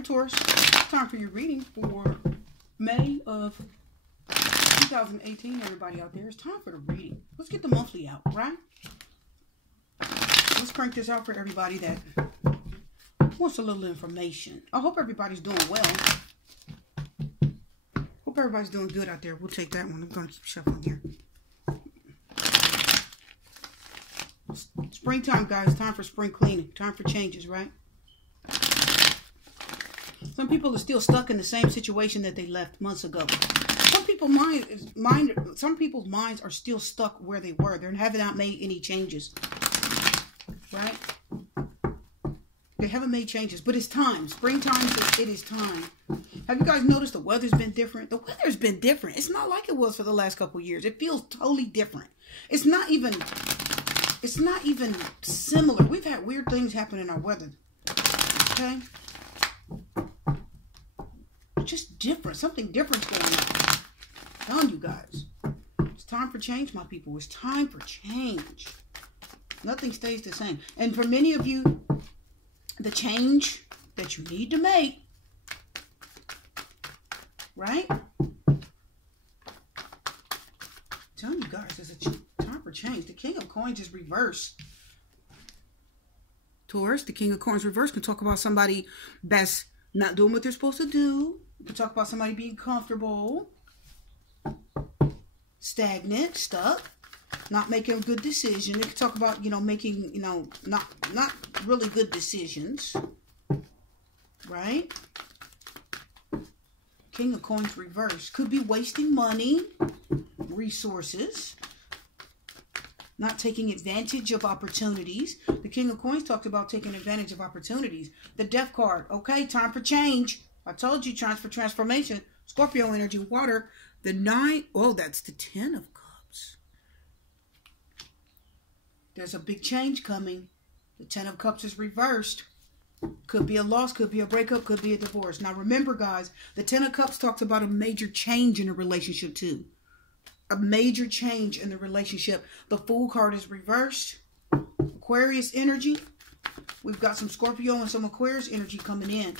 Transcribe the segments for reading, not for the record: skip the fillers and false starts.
right, Taurus. Time for your reading for May of 2018. Everybody out there, it's time for the reading. Let's get the monthly out, right? Let's crank this out for everybody that wants a little information. I hope everybody's doing well. Hope everybody's doing good out there. We'll take that one. I'm going to keep shuffling here. Springtime, guys. Time for spring cleaning. Time for changes, right? Some people are still stuck in the same situation that they left months ago. Some people's minds are still stuck where they were. They haven't not made any changes, right? They haven't made changes, but it's time. Springtime, it is time. Have you guys noticed the weather's been different? The weather's been different. It's not like it was for the last couple of years. It feels totally different. It's not even similar. We've had weird things happen in our weather. Okay? Just different. Something different's going on. I'm telling you guys. It's time for change, my people. It's time for change. Nothing stays the same. And for many of you, the change that you need to make, right? I'm telling you guys, there's a time for change. The King of Coins is reversed. Taurus, the King of Coins reversed can talk about somebody that's not doing what they're supposed to do. We can talk about somebody being comfortable, stagnant, stuck, not making a good decision. They can talk about, making, not really good decisions, right? King of Coins reversed. Could be wasting money, resources, not taking advantage of opportunities. The King of Coins talked about taking advantage of opportunities. The Death card. Okay, time for change. I told you, transformation. Scorpio energy, water. The 9. Oh, that's the 10 of Cups. There's a big change coming. The 10 of Cups is reversed. Could be a loss, could be a breakup, could be a divorce. Now remember, guys, the 10 of Cups talks about a major change in a relationship too. A major change in the relationship. The Fool card is reversed. Aquarius energy. We've got some Scorpio and some Aquarius energy coming in.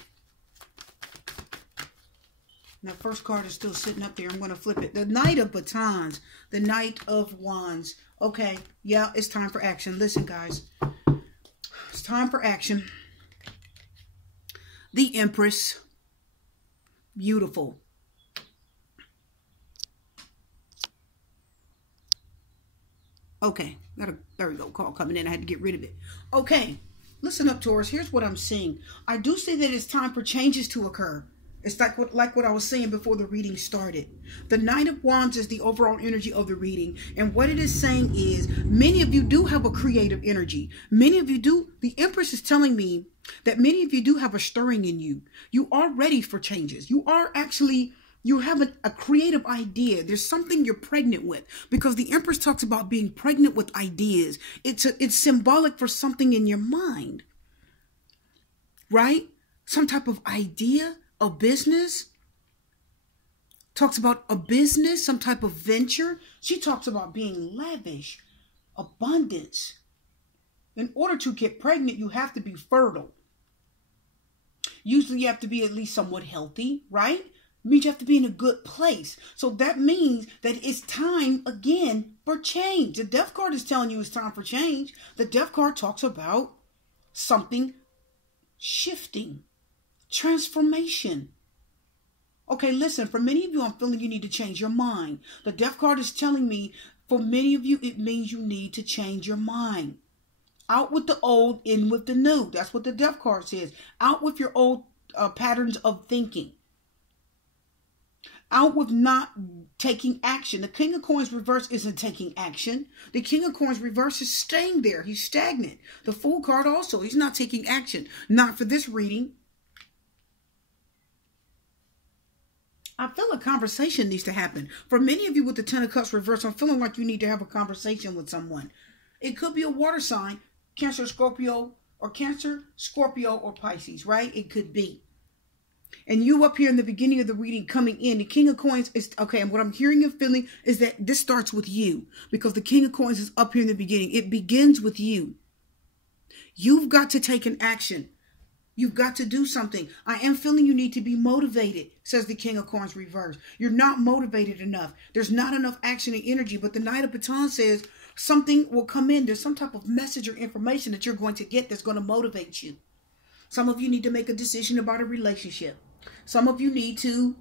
Now, first card is still sitting up there. I'm going to flip it. The Knight of Batons. The Knight of Wands. Okay. Yeah, it's time for action. Listen, guys. It's time for action. The Empress. Beautiful. Okay. There we go. Call coming in. I had to get rid of it. Okay. Listen up, Taurus. Here's what I'm seeing. I do see that it's time for changes to occur. It's like what I was saying before the reading started. The Knight of Wands is the overall energy of the reading. And what it is saying is many of you do have a creative energy. Many of you do. The Empress is telling me that many of you do have a stirring in you. You are ready for changes. You have a creative idea. There's something you're pregnant with, because the Empress talks about being pregnant with ideas. It's symbolic for something in your mind, right? Some type of idea. A business, talks about a business, some type of venture. She talks about being lavish, abundance. In order to get pregnant, you have to be fertile. Usually you have to be at least somewhat healthy, right? It means you have to be in a good place. So that means that it's time again for change. The Death card is telling you it's time for change. The Death card talks about something shifting. Transformation. Okay, listen, for many of you, I'm feeling you need to change your mind. The Death card is telling me, for many of you, it means you need to change your mind. Out with the old, in with the new. That's what the Death card says. Out with your old patterns of thinking. Out with not taking action. The King of Coins reverse isn't taking action. The King of Coins reverse is staying there. He's stagnant. The Fool card also, he's not taking action. Not for this reading. I feel a conversation needs to happen. For many of you with the 10 of Cups reverse, I'm feeling like you need to have a conversation with someone. It could be a water sign, Cancer, Scorpio, or Pisces, right? It could be. And you up here in the beginning of the reading coming in, the King of Coins is, okay, and what I'm hearing and feeling is that this starts with you. Because the King of Coins is up here in the beginning. It begins with you. You've got to take an action. You've got to do something. I am feeling you need to be motivated, says the King of Coins reverse. You're not motivated enough. There's not enough action and energy. But the Knight of Batons says something will come in. There's some type of message or information that you're going to get that's going to motivate you. Some of you need to make a decision about a relationship. Some of you need to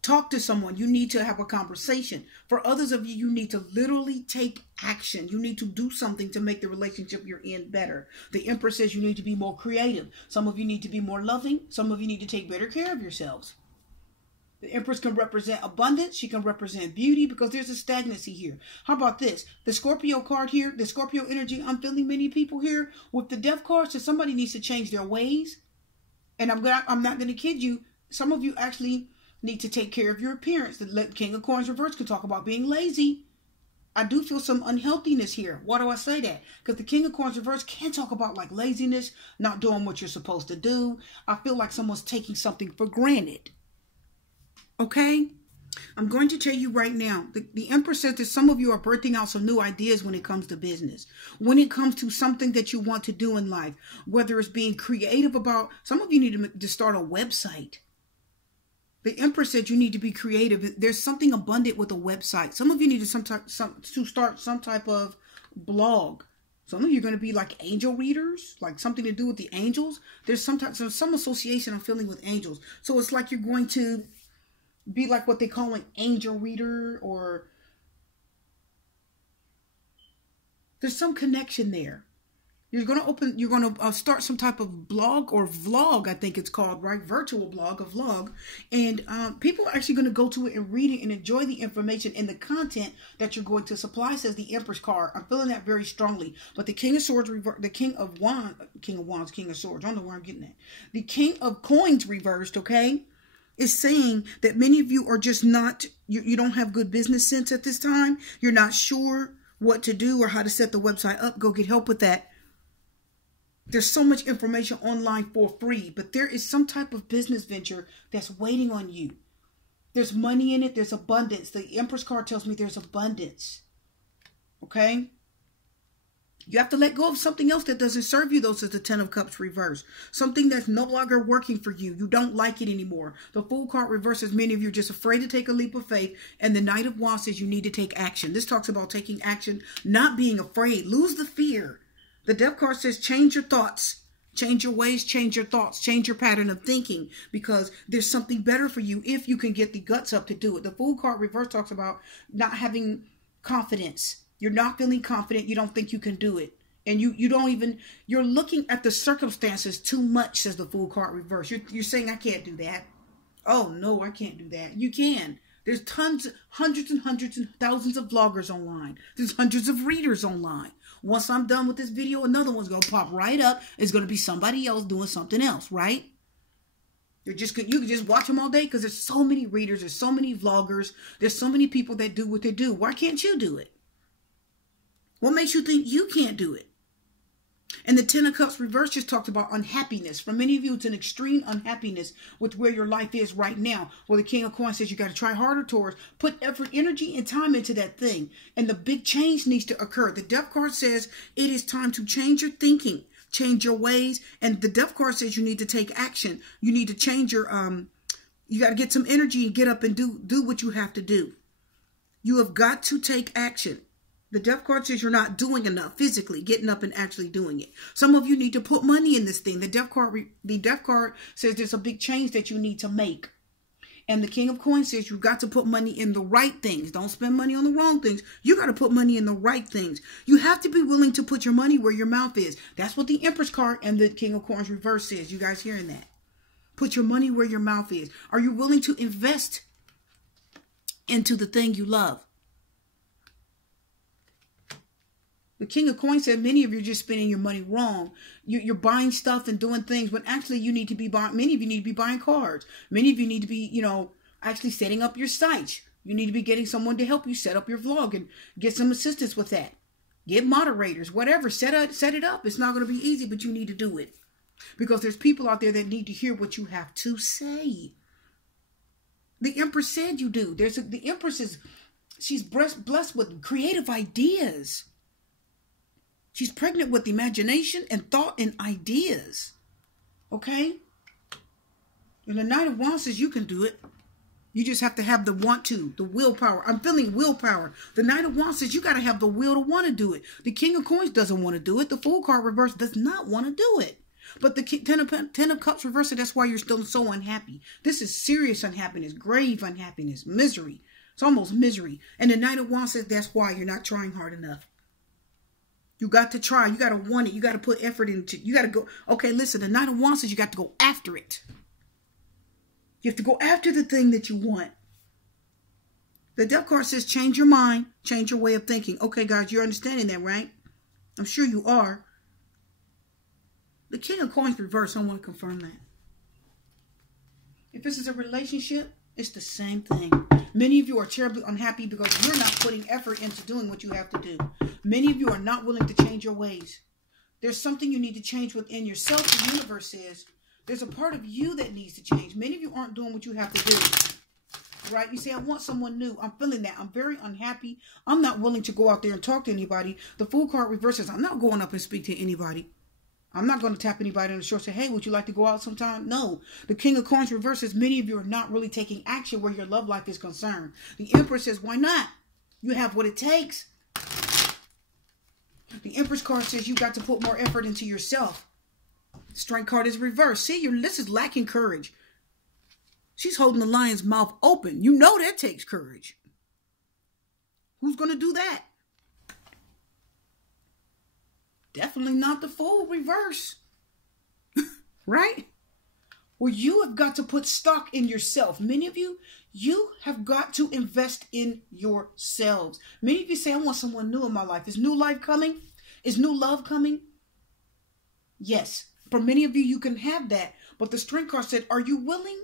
talk to someone. You need to have a conversation. For others of you, you need to literally take action. You need to do something to make the relationship you're in better. The Empress says you need to be more creative. Some of you need to be more loving. Some of you need to take better care of yourselves. The Empress can represent abundance. She can represent beauty because there's a stagnancy here. How about this? The Scorpio card here, the Scorpio energy, I'm feeling many people here with the Death card. So somebody needs to change their ways. And I'm not going to kid you. Some of you actually need to take care of your appearance. The King of Coins reverse can talk about being lazy. I do feel some unhealthiness here. Why do I say that? Because the King of Coins reverse can talk about like laziness, not doing what you're supposed to do. I feel like someone's taking something for granted. Okay? I'm going to tell you right now, the Empress says that some of you are birthing out some new ideas when it comes to business. When it comes to something that you want to do in life, whether it's being creative about, some of you need to start a website. The Empress said you need to be creative. There's something abundant with a website. Some of you need to start some type of blog. Some of you are going to be like angel readers, like something to do with the angels. There's some association I'm feeling with angels. So it's like you're going to be like what they call an angel reader, or there's some connection there. You're going to start some type of blog or vlog, I think it's called, right? Virtual blog, a vlog. And people are actually going to go to it and read it and enjoy the information and the content that you're going to supply, says the Empress card. I'm feeling that very strongly. But the King of Swords, the King of Swords, I don't know where I'm getting at. The King of Coins reversed, okay, is saying that many of you are just not, you don't have good business sense at this time. You're not sure what to do or how to set the website up. Go get help with that. There's so much information online for free, but there is some type of business venture that's waiting on you. There's money in it. There's abundance. The Empress card tells me there's abundance. Okay? You have to let go of something else that doesn't serve you, though, says the Ten of Cups reverse. Something that's no longer working for you. You don't like it anymore. The Fool card reverses. Many of you are just afraid to take a leap of faith. And the Knight of Wands says you need to take action. This talks about taking action, not being afraid. Lose the fear. The Death card says change your thoughts. Change your ways, change your thoughts, change your pattern of thinking, because there's something better for you if you can get the guts up to do it. The Fool card reverse talks about not having confidence. You're not feeling confident. You don't think you can do it. And you don't even, you're looking at the circumstances too much, says the Fool card reverse. You're saying, I can't do that. Oh, no, I can't do that. You can. There's hundreds and thousands of vloggers online. There's hundreds of readers online. Once I'm done with this video, another one's going to pop right up. It's going to be somebody else doing something else, right? You can just watch them all day because there's so many readers. There's so many vloggers. There's so many people that do what they do. Why can't you do it? What makes you think you can't do it? And the Ten of Cups reverse just talked about unhappiness. For many of you, it's an extreme unhappiness with where your life is right now. Well, the King of Coins says you got to try harder, Taurus. Put effort, energy, and time into that thing. And the big change needs to occur. The Death card says it is time to change your thinking, change your ways. And the Death card says you need to take action. You need to change your, you got to get some energy and get up and do what you have to do. You have got to take action. The Death card says you're not doing enough physically, getting up and actually doing it. Some of you need to put money in this thing. The Death card says there's a big change that you need to make. And the King of Coins says you've got to put money in the right things. Don't spend money on the wrong things. You got to put money in the right things. You have to be willing to put your money where your mouth is. That's what the Empress card and the King of Coins reverse says. You guys hearing that? Put your money where your mouth is. Are you willing to invest into the thing you love? The King of Coins said many of you are just spending your money wrong. You're buying stuff and doing things, but actually you need to be buying, many of you need to be buying cards. Many of you need to be, actually setting up your sites. You need to be getting someone to help you set up your vlog and get some assistance with that. Get moderators, whatever, set it up. It's not going to be easy, but you need to do it. Because there's people out there that need to hear what you have to say. The Empress said you do. The Empress she's blessed with creative ideas. She's pregnant with imagination and thought and ideas. Okay? And the Knight of Wands says you can do it. You just have to have the want to, the willpower. I'm feeling willpower. The Knight of Wands says you got to have the will to want to do it. The King of Coins doesn't want to do it. The Fool card reverse does not want to do it. But the Ten of Cups reverse, that's why you're still so unhappy. This is serious unhappiness, grave unhappiness, misery. It's almost misery. And the Knight of Wands says that's why you're not trying hard enough. You got to try. You got to want it. You got to put effort into it. You got to go. Okay, listen, the Knight of Wands says you got to go after it. You have to go after the thing that you want. The Death card says change your mind, change your way of thinking. Okay, guys, you're understanding that, right? I'm sure you are. The King of Coins reverse, I want to confirm that. If this is a relationship, it's the same thing. Many of you are terribly unhappy because you're not putting effort into doing what you have to do. Many of you are not willing to change your ways. There's something you need to change within yourself. The universe says there's a part of you that needs to change. Many of you aren't doing what you have to do. Right? You say, I want someone new. I'm feeling that. I'm very unhappy. I'm not willing to go out there and talk to anybody. The Fool card reverses. I'm not going up and speak to anybody. I'm not going to tap anybody on the shore and say, hey, would you like to go out sometime? No. The King of Coins reverses. Many of you are not really taking action where your love life is concerned. The Empress says, why not? You have what it takes. The Empress card says you got to put more effort into yourself. Strength card is reversed. See, this is lacking courage. She's holding the lion's mouth open. You know that takes courage. Who's going to do that? Definitely not the Fool reverse. Right? Well, you have got to put stock in yourself. Many of you, you have got to invest in yourselves. Many of you say, I want someone new in my life. Is new life coming? Is new love coming? Yes. For many of you, you can have that. But the Strength card said, are you willing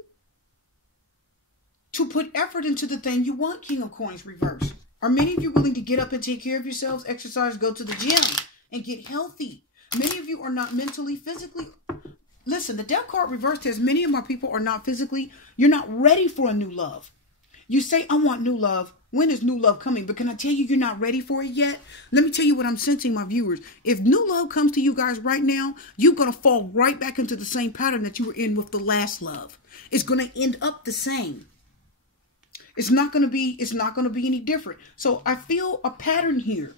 to put effort into the thing you want, King of Coins reverse? Are many of you willing to get up and take care of yourselves, exercise, go to the gym, and get healthy? Many of you are not mentally, physically. Listen, the Death card reverse says many of my people are not physically. You're not ready for a new love. You say, I want new love. When is new love coming? But can I tell you, you're not ready for it yet? Let me tell you what I'm sensing, my viewers. If new love comes to you guys right now, you're going to fall right back into the same pattern that you were in with the last love. It's going to end up the same. It's not going to be any different. So I feel a pattern here.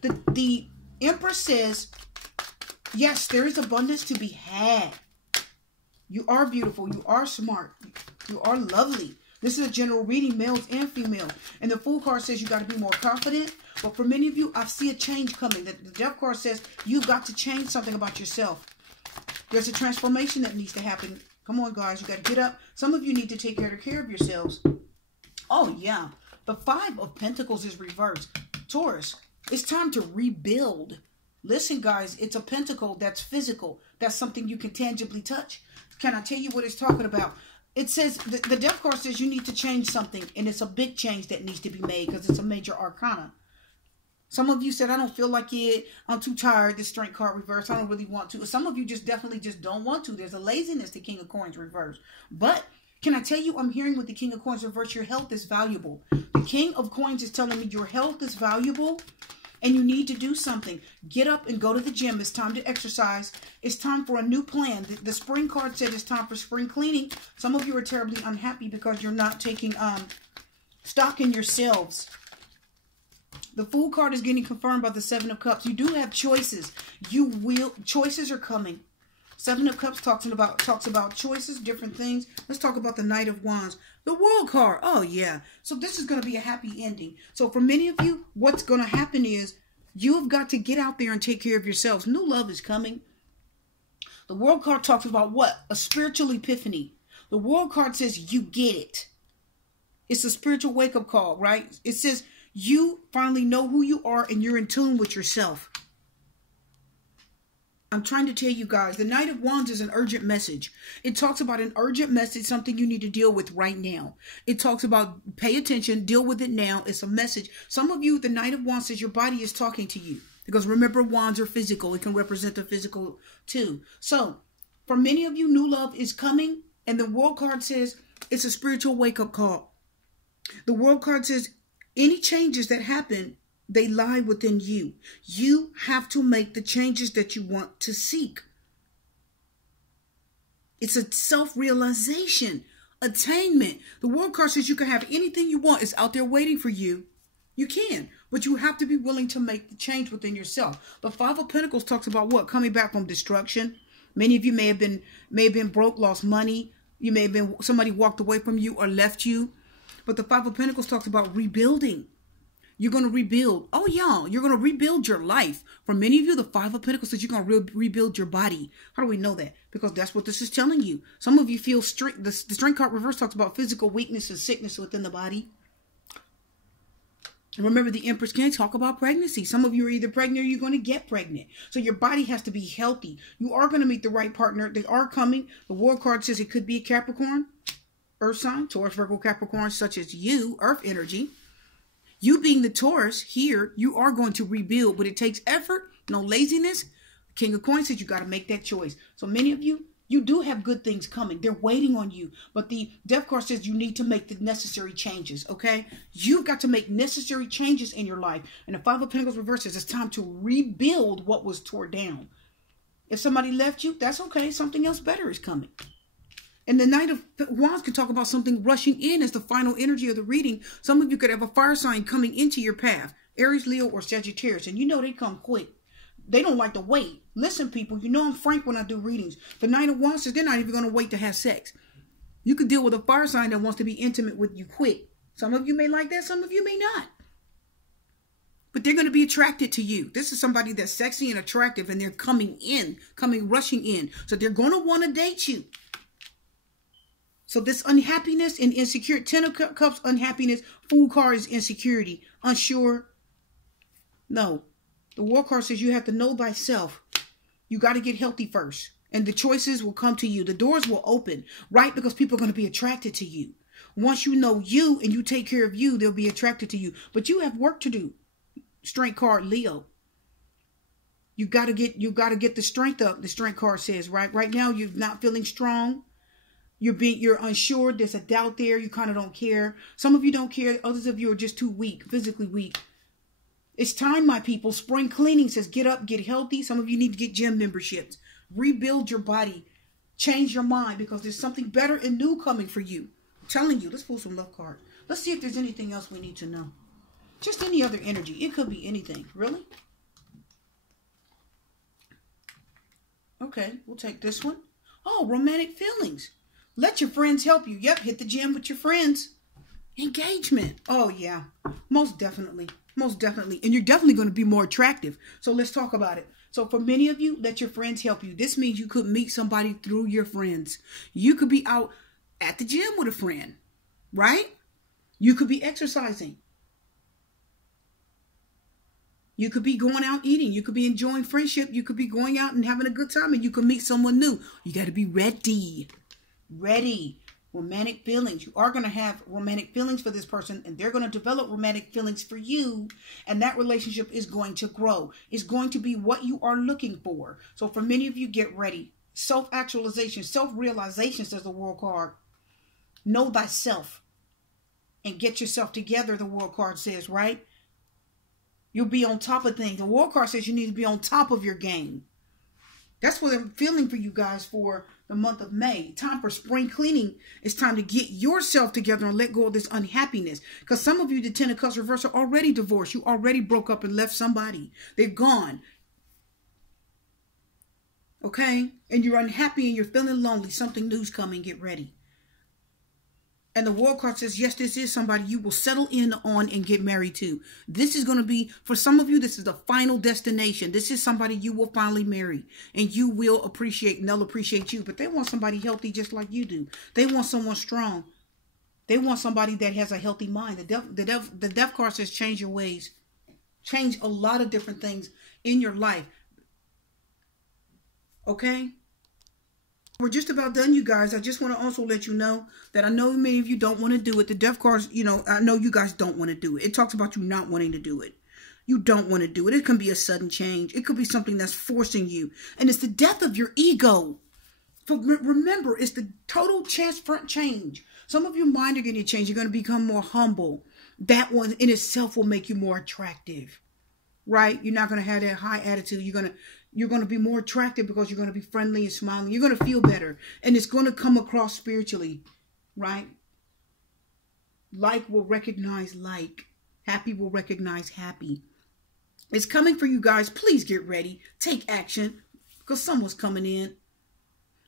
The Empress says, yes, there is abundance to be had. You are beautiful. You are smart. You are lovely. This is a general reading, males and females. And the Fool card says you got to be more confident. But for many of you, I see a change coming. The Death card says you've got to change something about yourself. There's a transformation that needs to happen. Come on, guys. You got to get up. Some of you need to take care of yourselves. Oh, yeah. The Five of Pentacles is reversed. Taurus, it's time to rebuild. Listen, guys, it's a pentacle that's physical. That's something you can tangibly touch. Can I tell you what it's talking about? It says, the Death card says you need to change something. And it's a big change that needs to be made because it's a major arcana. Some of you said, I don't feel like it. I'm too tired. The Strength card reverse. I don't really want to. Some of you definitely don't want to. There's a laziness, the King of Coins reverse. But can I tell you, I'm hearing with the King of Coins reverse, your health is valuable. The King of Coins is telling me your health is valuable. And you need to do something. Get up and go to the gym. It's time to exercise. It's time for a new plan. The Spring card said it's time for spring cleaning. Some of you are terribly unhappy because you're not taking stock in yourselves. The Fool card is getting confirmed by the Seven of Cups. You do have choices. Choices are coming. Seven of Cups talks about choices, different things. Let's talk about the Knight of Wands. The World card. Oh, yeah. So this is going to be a happy ending. So for many of you, what's going to happen is you've got to get out there and take care of yourselves. New love is coming. The World card talks about what? A spiritual epiphany. The World card says you get it. It's a spiritual wake-up call, right? It says you finally know who you are and you're in tune with yourself. I'm trying to tell you guys, the Knight of Wands is an urgent message. It talks about an urgent message, something you need to deal with right now. It talks about pay attention, deal with it now. It's a message. Some of you, the Knight of Wands says your body is talking to you. Because remember, wands are physical. It can represent the physical too. So, for many of you, new love is coming. And the World card says it's a spiritual wake-up call. The World card says any changes that happen, they lie within you. You have to make the changes that you want to seek. It's a self-realization, attainment. The world card says you can have anything you want. It's out there waiting for you. You can, but you have to be willing to make the change within yourself. The Five of Pentacles talks about what? Coming back from destruction. Many of you may have been broke, lost money. You may have been, somebody walked away from you or left you. But the Five of Pentacles talks about rebuilding. You're going to rebuild. Oh, yeah. You're going to rebuild your life. For many of you, the Five of Pentacles says you're going to rebuild your body. How do we know that? Because that's what this is telling you. Some of you feel strength. The Strength card reverse talks about physical weakness and sickness within the body. And remember, the Empress can talk about pregnancy. Some of you are either pregnant or you're going to get pregnant. So your body has to be healthy. You are going to meet the right partner. They are coming. The World card says it could be a Capricorn, Earth sign, Taurus, Virgo, Capricorn, such as you, Earth energy. You being the Taurus here, you are going to rebuild, but it takes effort, no laziness. King of Coins says you got to make that choice. So many of you, you do have good things coming. They're waiting on you. But the Death card says you need to make the necessary changes, okay? You've got to make necessary changes in your life. And the Five of Pentacles reverse says it's time to rebuild what was torn down. If somebody left you, that's okay. Something else better is coming. And the Knight of Wands can talk about something rushing in as the final energy of the reading. Some of you could have a fire sign coming into your path. Aries, Leo, or Sagittarius. And you know they come quick. They don't like to wait. Listen, people, you know I'm frank when I do readings. The Knight of Wands says they're not even going to wait to have sex. You could deal with a fire sign that wants to be intimate with you quick. Some of you may like that. Some of you may not. But they're going to be attracted to you. This is somebody that's sexy and attractive, and they're coming rushing in. So they're going to want to date you. So this unhappiness and insecurity, Ten of Cups, unhappiness, Fool card is insecurity, unsure. No. The War card says you have to know thyself. You got to get healthy first. And the choices will come to you. The doors will open, right? Because people are going to be attracted to you. Once you know you and you take care of you, they'll be attracted to you. But you have work to do. Strength card, Leo. You got to get the strength up. The Strength card says, right? Right now, you're not feeling strong. You're unsure. There's a doubt there. You kind of don't care. Some of you don't care. Others of you are just too weak, physically weak. It's time, my people. Spring cleaning says get up, get healthy. Some of you need to get gym memberships. Rebuild your body. Change your mind because there's something better and new coming for you. I'm telling you. Let's pull some love cards. Let's see if there's anything else we need to know. Just any other energy. It could be anything. Really? Okay, we'll take this one. Oh, romantic feelings. Let your friends help you. Yep, hit the gym with your friends. Engagement. Oh, yeah. Most definitely. Most definitely. And you're definitely going to be more attractive. So let's talk about it. So for many of you, let your friends help you. This means you could meet somebody through your friends. You could be out at the gym with a friend, right? You could be exercising. You could be going out eating. You could be enjoying friendship. You could be going out and having a good time, and you could meet someone new. You got to be ready. Ready. Romantic feelings. You are going to have romantic feelings for this person, and they're going to develop romantic feelings for you, and that relationship is going to grow. It's going to be what you are looking for. So for many of you, get ready. Self-actualization, self-realization, says the World card. Know thyself and get yourself together, the World card says, right? You'll be on top of things. The World card says you need to be on top of your game. That's what I'm feeling for you guys for the month of May. Time for spring cleaning. It's time to get yourself together and let go of this unhappiness. Because some of you, the Ten of Cups reverse, are already divorced. You already broke up and left somebody. They're gone. Okay? And you're unhappy and you're feeling lonely. Something new's coming. Get ready. And the World card says, yes, this is somebody you will settle in on and get married to. This is going to be, for some of you, this is the final destination. This is somebody you will finally marry. And you will appreciate, and they'll appreciate you. But they want somebody healthy just like you do. They want someone strong. They want somebody that has a healthy mind. The Death card says change your ways. Change a lot of different things in your life. Okay? We're just about done, you guys. I just want to also let you know that I know many of you don't want to do it. The Death cards, you know, I know you guys don't want to do it. It talks about you not wanting to do it. You don't want to do it. It can be a sudden change. It could be something that's forcing you. And it's the death of your ego. But remember, it's the total front change. Some of your mind are going to change. You're going to become more humble. That one in itself will make you more attractive. Right? You're not going to have that high attitude. You're going to You're going to be more attractive because you're going to be friendly and smiling. You're going to feel better. And it's going to come across spiritually, right? Like will recognize like. Happy will recognize happy. It's coming for you guys. Please get ready. Take action because someone's coming in.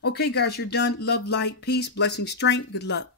Okay, guys, you're done. Love, light, peace, blessing, strength. Good luck.